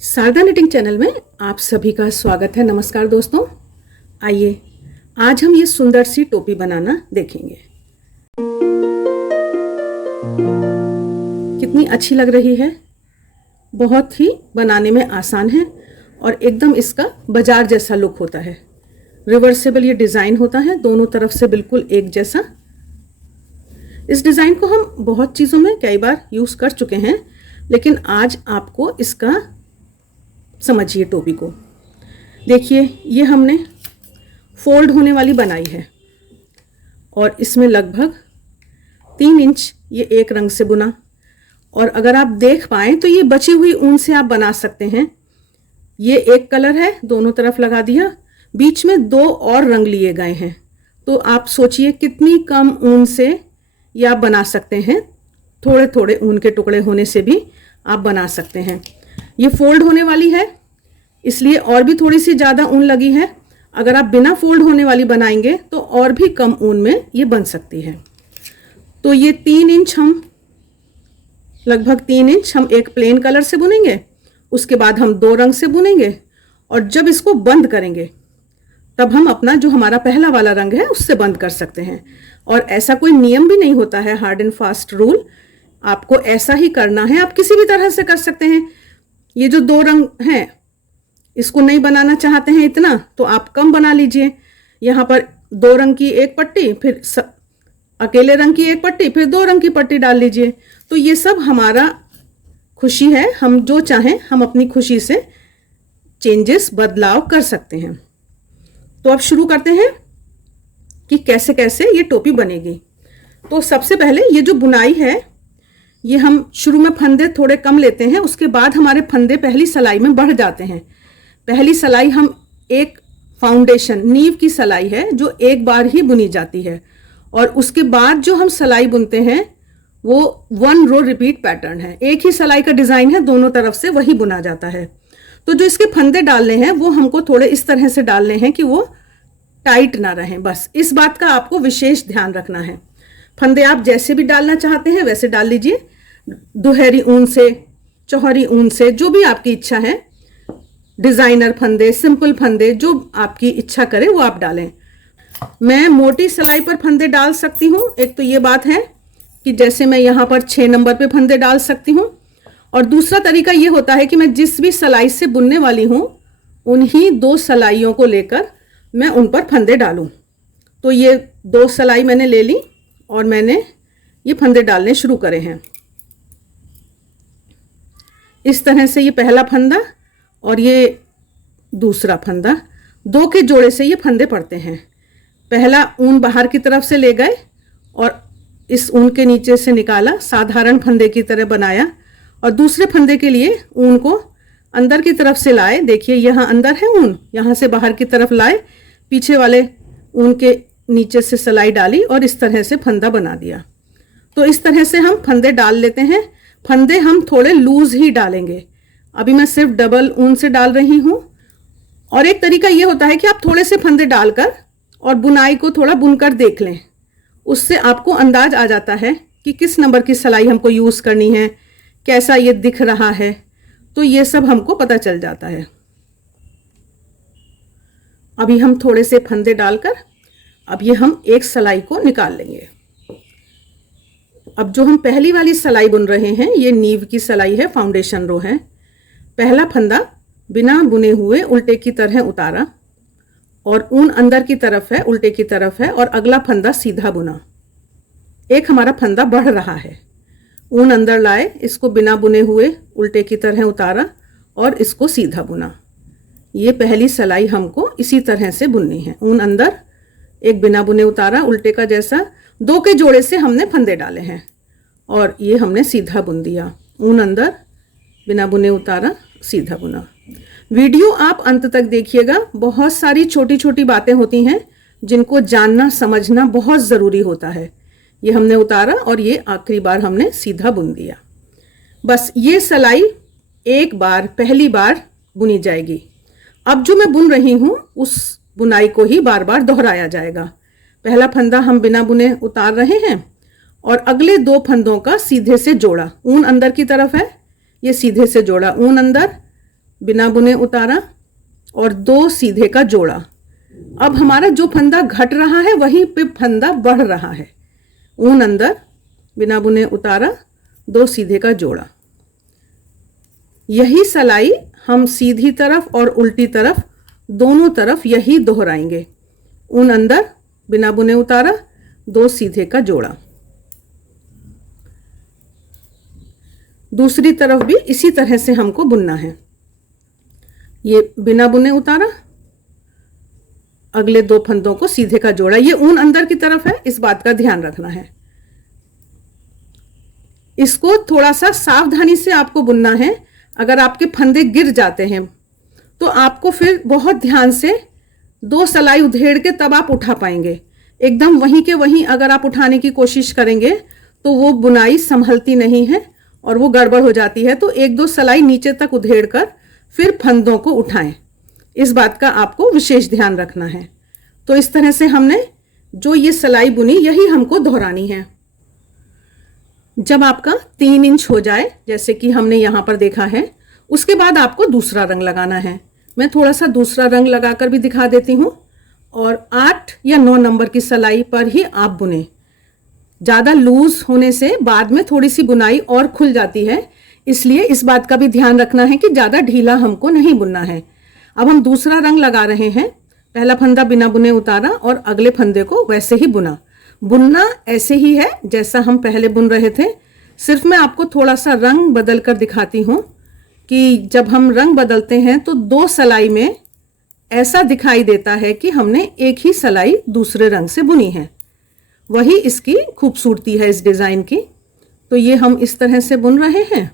Sharda knitting channel में आप सभी का स्वागत है। नमस्कार दोस्तों, आइए आज हम ये सुंदर सी टोपी बनाना देखेंगे। कितनी अच्छी लग रही है, बहुत ही बनाने में आसान है और एकदम इसका बाजार जैसा लुक होता है। रिवर्सेबल ये डिज़ाइन होता है, दोनों तरफ से बिल्कुल एक जैसा। इस डिज़ाइन को हम बहुत चीज़ों में कई बार यूज़ कर चुके हैं, लेकिन आज आपको इसका समझिए टोपी को। देखिए, ये हमने फोल्ड होने वाली बनाई है और इसमें लगभग 3 इंच ये एक रंग से बुना। और अगर आप देख पाएँ तो ये बची हुई ऊन से आप बना सकते हैं। ये एक कलर है, दोनों तरफ लगा दिया, बीच में 2 और रंग लिए गए हैं। तो आप सोचिए कितनी कम ऊन से ये आप बना सकते हैं। थोड़े थोड़े ऊन के टुकड़े होने से भी आप बना सकते हैं। ये फोल्ड होने वाली है, इसलिए और भी थोड़ी सी ज़्यादा ऊन लगी है। अगर आप बिना फोल्ड होने वाली बनाएंगे तो और भी कम ऊन में ये बन सकती है। तो ये 3 इंच हम लगभग 3 इंच हम एक प्लेन कलर से बुनेंगे, उसके बाद हम 2 रंग से बुनेंगे और जब इसको बंद करेंगे तब हम अपना जो हमारा पहला वाला रंग है उससे बंद कर सकते हैं। और ऐसा कोई नियम भी नहीं होता है, हार्ड एंड फास्ट रूल। आपको ऐसा ही करना है, आप किसी भी तरह से कर सकते हैं। ये जो 2 रंग हैं, इसको नहीं बनाना चाहते हैं इतना तो आप कम बना लीजिए। यहाँ पर 2 रंग की एक पट्टी, फिर अकेले रंग की एक पट्टी, फिर 2 रंग की पट्टी डाल लीजिए। तो ये सब हमारा खुशी है, हम जो चाहें हम अपनी खुशी से चेंजेस बदलाव कर सकते हैं। तो अब शुरू करते हैं कि कैसे कैसे ये टोपी बनेगी। तो सबसे पहले ये जो बुनाई है, ये हम शुरू में फंदे थोड़े कम लेते हैं, उसके बाद हमारे फंदे पहली सिलाई में बढ़ जाते हैं। पहली सिलाई हम एक फाउंडेशन नींव की सिलाई है जो एक बार ही बुनी जाती है, और उसके बाद जो हम सिलाई बुनते हैं वो 1 रो रिपीट पैटर्न है। एक ही सिलाई का डिज़ाइन है, दोनों तरफ से वही बुना जाता है। तो जो इसके फंदे डालने हैं वो हमको थोड़े इस तरह से डालने हैं कि वो टाइट ना रहें। बस इस बात का आपको विशेष ध्यान रखना है। फंदे आप जैसे भी डालना चाहते हैं वैसे डाल लीजिए, दुहरी ऊन से, चौहरी ऊन से, जो भी आपकी इच्छा है। डिज़ाइनर फंदे, सिंपल फंदे, जो आपकी इच्छा करे वो आप डालें। मैं मोटी सिलाई पर फंदे डाल सकती हूँ। एक तो ये बात है कि जैसे मैं यहाँ पर 6 नंबर पे फंदे डाल सकती हूँ, और दूसरा तरीका ये होता है कि मैं जिस भी सिलाई से बुनने वाली हूँ उन्हीं 2 सिलाइयों को लेकर मैं उन पर फंदे डालूँ। तो ये 2 सिलाई मैंने ले ली और मैंने ये फंदे डालने शुरू करे हैं। इस तरह से ये पहला फंदा और ये दूसरा फंदा, 2 के जोड़े से ये फंदे पड़ते हैं। पहला ऊन बाहर की तरफ से ले गए और इस ऊन के नीचे से निकाला, साधारण फंदे की तरह बनाया, और दूसरे फंदे के लिए ऊन को अंदर की तरफ से लाए। देखिए यहाँ अंदर है ऊन, यहाँ से बाहर की तरफ लाए, पीछे वाले ऊन के नीचे से सिलाई डाली और इस तरह से फंदा बना दिया। तो इस तरह से हम फंदे डाल लेते हैं। फंदे हम थोड़े लूज ही डालेंगे। अभी मैं सिर्फ डबल ऊन से डाल रही हूँ। और एक तरीका ये होता है कि आप थोड़े से फंदे डालकर और बुनाई को थोड़ा बुनकर देख लें। उससे आपको अंदाज आ जाता है कि किस नंबर की सिलाई हमको यूज़ करनी है, कैसा ये दिख रहा है। तो ये सब हमको पता चल जाता है। अभी हम थोड़े से फंदे डालकर अब ये हम एक सिलाई को निकाल लेंगे। अब जो हम पहली वाली सिलाई बुन रहे हैं ये नींव की सिलाई है, फाउंडेशन रो है। पहला फंदा बिना बुने हुए उल्टे की तरह उतारा और ऊन अंदर की तरफ है, उल्टे की तरफ है, और अगला फंदा सीधा बुना। एक हमारा फंदा बढ़ रहा है, ऊन अंदर लाए, इसको बिना बुने हुए उल्टे की तरह उतारा और इसको सीधा बुना। ये पहली सिलाई हमको इसी तरह से बुननी है। ऊन अंदर, एक बिना बुने उतारा, उल्टे का जैसा, 2 के जोड़े से हमने फंदे डाले हैं और ये हमने सीधा बुन दिया। ऊन अंदर, बिना बुने उतारा, सीधा बुना। वीडियो आप अंत तक देखिएगा। बहुत सारी छोटी छोटी बातें होती हैं जिनको जानना समझना बहुत ज़रूरी होता है। ये हमने उतारा और ये आखिरी बार हमने सीधा बुन दिया। बस ये सिलाई एक बार, पहली बार बुनी जाएगी। अब जो मैं बुन रही हूँ उस बुनाई को ही बार बार दोहराया जाएगा। पहला फंदा हम बिना बुने उतार रहे हैं और अगले 2 फंदों का सीधे से जोड़ा। ऊन अंदर की तरफ है, ये सीधे से जोड़ा, ऊन अंदर, बिना बुने उतारा और 2 सीधे का जोड़ा। अब हमारा जो फंदा घट रहा है वहीं पे फंदा बढ़ रहा है। ऊन अंदर, बिना बुने उतारा, 2 सीधे का जोड़ा। यही सिलाई हम सीधी तरफ और उल्टी तरफ दोनों तरफ यही दोहराएंगे। ऊन अंदर, बिना बुने उतारा, 2 सीधे का जोड़ा। दूसरी तरफ भी इसी तरह से हमको बुनना है। ये बिना बुने उतारा, अगले 2 फंदों को सीधे का जोड़ा। ये ऊन अंदर की तरफ है, इस बात का ध्यान रखना है। इसको थोड़ा सा सावधानी से आपको बुनना है। अगर आपके फंदे गिर जाते हैं तो आपको फिर बहुत ध्यान से 2 सिलाई उधेड़ के तब आप उठा पाएंगे। एकदम वहीं के वहीं अगर आप उठाने की कोशिश करेंगे तो वो बुनाई संभलती नहीं है और वो गड़बड़ हो जाती है। तो 1-2 सिलाई नीचे तक उधेड़ कर फिर फंदों को उठाएं। इस बात का आपको विशेष ध्यान रखना है। तो इस तरह से हमने जो ये सिलाई बुनी यही हमको दोहरानी है। जब आपका 3 इंच हो जाए, जैसे कि हमने यहाँ पर देखा है, उसके बाद आपको दूसरा रंग लगाना है। मैं थोड़ा सा दूसरा रंग लगाकर भी दिखा देती हूँ। और 8 या 9 नंबर की सिलाई पर ही आप बुने। ज़्यादा लूज होने से बाद में थोड़ी सी बुनाई और खुल जाती है, इसलिए इस बात का भी ध्यान रखना है कि ज़्यादा ढीला हमको नहीं बुनना है। अब हम दूसरा रंग लगा रहे हैं। पहला फंदा बिना बुने उतारा और अगले फंदे को वैसे ही बुना। बुनना ऐसे ही है जैसा हम पहले बुन रहे थे, सिर्फ मैं आपको थोड़ा सा रंग बदल कर दिखाती हूँ कि जब हम रंग बदलते हैं तो 2 सिलाई में ऐसा दिखाई देता है कि हमने एक ही सिलाई दूसरे रंग से बुनी है। वही इसकी खूबसूरती है इस डिज़ाइन की। तो ये हम इस तरह से बुन रहे हैं।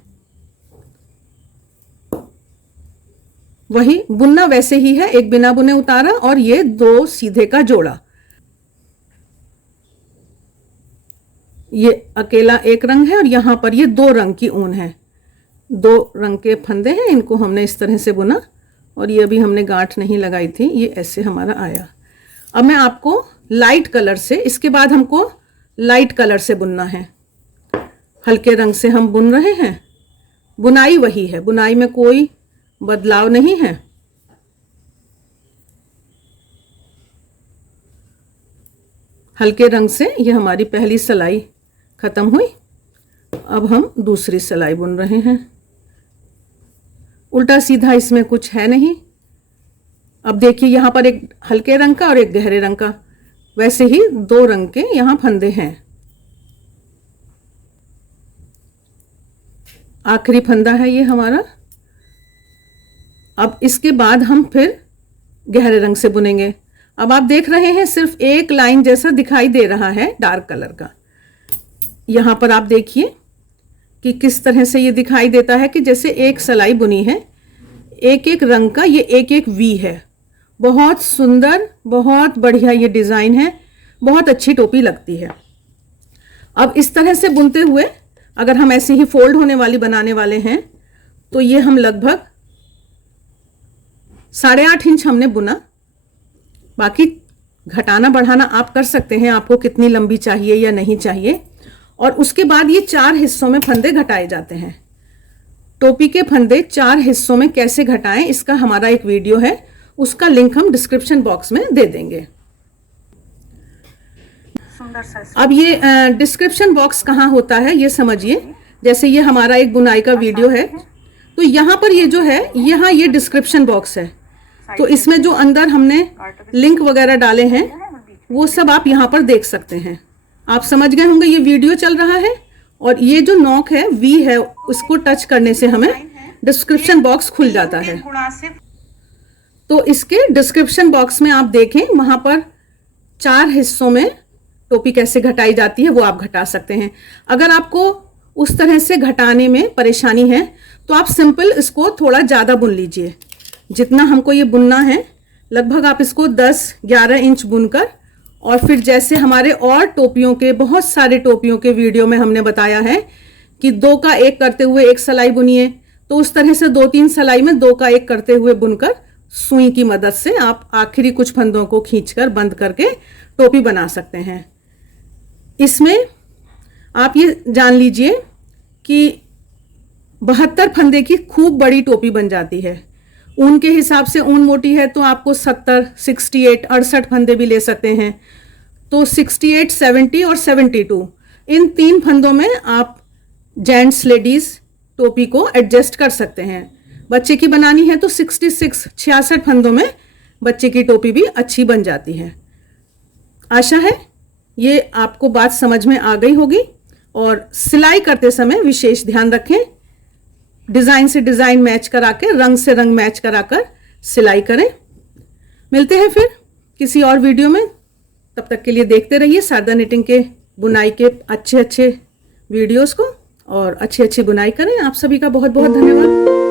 वही बुनना वैसे ही है, एक बिना बुने उतारा और ये 2 सीधे का जोड़ा। ये अकेला एक रंग है और यहाँ पर ये 2 रंग की ऊन है। 2 रंग के फंदे हैं, इनको हमने इस तरह से बुना और ये अभी हमने गांठ नहीं लगाई थी, ये ऐसे हमारा आया। अब मैं आपको लाइट कलर से, इसके बाद हमको लाइट कलर से बुनना है। हल्के रंग से हम बुन रहे हैं। बुनाई वही है, बुनाई में कोई बदलाव नहीं है। हल्के रंग से ये हमारी पहली सिलाई खत्म हुई। अब हम दूसरी सिलाई बुन रहे हैं। उल्टा सीधा इसमें कुछ है नहीं। अब देखिए यहाँ पर एक हल्के रंग का और एक गहरे रंग का, वैसे ही 2 रंग के यहाँ फंदे हैं। आखिरी फंदा है ये हमारा। अब इसके बाद हम फिर गहरे रंग से बुनेंगे। अब आप देख रहे हैं सिर्फ एक लाइन जैसा दिखाई दे रहा है डार्क कलर का। यहाँ पर आप देखिए कि किस तरह से ये दिखाई देता है कि जैसे एक सिलाई बुनी है। एक एक रंग का ये एक एक वी है। बहुत सुंदर, बहुत बढ़िया ये डिज़ाइन है। बहुत अच्छी टोपी लगती है। अब इस तरह से बुनते हुए अगर हम ऐसे ही फोल्ड होने वाली बनाने वाले हैं तो ये हम लगभग 8.5 इंच हमने बुना। बाकी घटाना बढ़ाना आप कर सकते हैं, आपको कितनी लंबी चाहिए या नहीं चाहिए। और उसके बाद ये 4 हिस्सों में फंदे घटाए जाते हैं। टोपी के फंदे 4 हिस्सों में कैसे घटाएं, इसका हमारा एक वीडियो है, उसका लिंक हम डिस्क्रिप्शन बॉक्स में दे देंगे। अब ये डिस्क्रिप्शन बॉक्स कहाँ होता है ये समझिए। जैसे ये हमारा एक बुनाई का वीडियो है, तो यहाँ पर ये जो है, यहाँ ये डिस्क्रिप्शन बॉक्स है। तो इसमें जो अंदर हमने लिंक वगैरह डाले हैं वो सब आप यहाँ पर देख सकते हैं। आप समझ गए होंगे ये वीडियो चल रहा है। और ये जो नॉक है, वी है, उसको टच करने से हमें डिस्क्रिप्शन बॉक्स खुल जाता है। तो इसके डिस्क्रिप्शन बॉक्स में आप देखें, वहाँ पर 4 हिस्सों में टोपी कैसे घटाई जाती है वो आप घटा सकते हैं। अगर आपको उस तरह से घटाने में परेशानी है तो आप सिंपल इसको थोड़ा ज़्यादा बुन लीजिए। जितना हमको ये बुनना है लगभग आप इसको 10-11 इंच बुनकर, और फिर जैसे हमारे और टोपियों के, बहुत सारे टोपियों के वीडियो में हमने बताया है कि 2 का 1 करते हुए एक सिलाई बुनिए, तो उस तरह से 2-3 सिलाई में 2 का 1 करते हुए बुनकर सुई की मदद से आप आखिरी कुछ फंदों को खींचकर बंद करके टोपी बना सकते हैं। इसमें आप ये जान लीजिए कि 72 फंदे की खूब बड़ी टोपी बन जाती है। ऊन के हिसाब से ऊन मोटी है तो आपको 70, 68, 68 फंदे भी ले सकते हैं। तो 68, 70 और 72 इन 3 फंदों में आप जेंट्स लेडीज टोपी को एडजस्ट कर सकते हैं। बच्चे की बनानी है तो 66, 66 फंदों में बच्चे की टोपी भी अच्छी बन जाती है। आशा है ये आपको बात समझ में आ गई होगी। और सिलाई करते समय विशेष ध्यान रखें, डिज़ाइन से डिज़ाइन मैच करा के, रंग से रंग मैच कराकर सिलाई करें। मिलते हैं फिर किसी और वीडियो में। तब तक के लिए देखते रहिए शारदा निटिंग के बुनाई के अच्छे अच्छे वीडियोस को और अच्छी अच्छी बुनाई करें। आप सभी का बहुत बहुत धन्यवाद।